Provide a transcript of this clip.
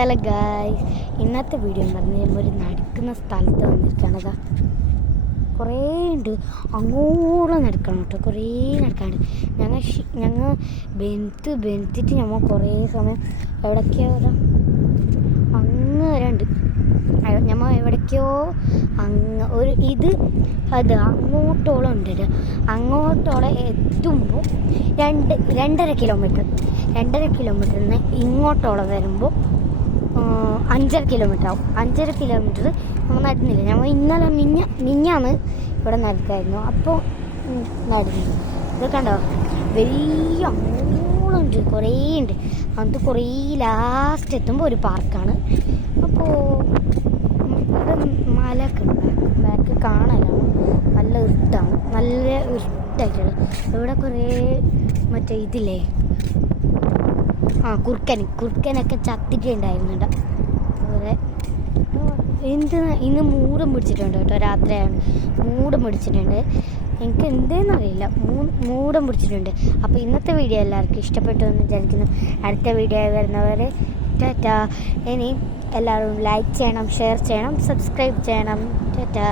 Hello guys, ഇന്നത്തെ video എന്ന് പറഞ്ഞാൽ ഒരു നടക്കുന്ന സ്ഥലത്ത് വന്നിരിക്കുകയാണ്. കുറേ ഉണ്ട്, അങ്ങോളം നടക്കണം കേട്ടോ, കുറേ നടക്കാണ്ട്. ഞങ്ങൾ ബെന്തിട്ട് ഞങ്ങൾ കുറേ സമയം എവിടേക്കോ അങ്ങ് വരെ ഉണ്ട്. ഞമ്മ എവിടേക്കോ അത് അങ്ങോട്ടോളം ഉണ്ട്. അങ്ങോട്ടോളം എത്തുമ്പോൾ 2.5 കിലോമീറ്ററിൽ നിന്ന് ഇങ്ങോട്ടോളം വരുമ്പോൾ 5.5 കിലോമീറ്റർ ആവും. 5.5 കിലോമീറ്റർ നമ്മൾ നടന്നില്ല. ഞങ്ങൾ ഇന്നലെ മിഞ്ഞാന്ന് ഇവിടെ നടക്കായിരുന്നു. അപ്പോൾ നടന്നു. ഇത് കണ്ടോ, വലിയ അങ്ങോളുണ്ട്, കുറേ ഉണ്ട്. അത് കുറേ ലാസ്റ്റ് എത്തുമ്പോൾ ഒരു പാർക്കാണ്. അപ്പോൾ ഇവിടെ മലയൊക്കെ ഉണ്ട്, ബാക്ക് കാണാനാണ്. നല്ല ഇരുട്ടാണ്, നല്ല ഇരുട്ടായിട്ടുള്ളത്. ഇവിടെ കുറേ മറ്റേ ഇതില്ലേ, കുറുക്കനൊക്കെ ചത്തിട്ടുണ്ടായിരുന്നുണ്ട്. അതുപോലെ ഇന്ന് മൂടം പിടിച്ചിട്ടുണ്ട് കേട്ടോ, രാത്രിയാണ് മൂടം പിടിച്ചിട്ടുണ്ട്. എനിക്ക് എന്തേന്നറിയില്ല, മൂടം പിടിച്ചിട്ടുണ്ട്. അപ്പോൾ ഇന്നത്തെ വീഡിയോ എല്ലാവർക്കും ഇഷ്ടപ്പെട്ടു എന്ന് വിചാരിക്കുന്നു. അടുത്ത വീഡിയോ വരുന്നവരെ ടാറ്റാ. ഇനി എല്ലാവരും ലൈക്ക് ചെയ്യണം, ഷെയർ ചെയ്യണം, സബ്സ്ക്രൈബ് ചെയ്യണം. ടാറ്റാ.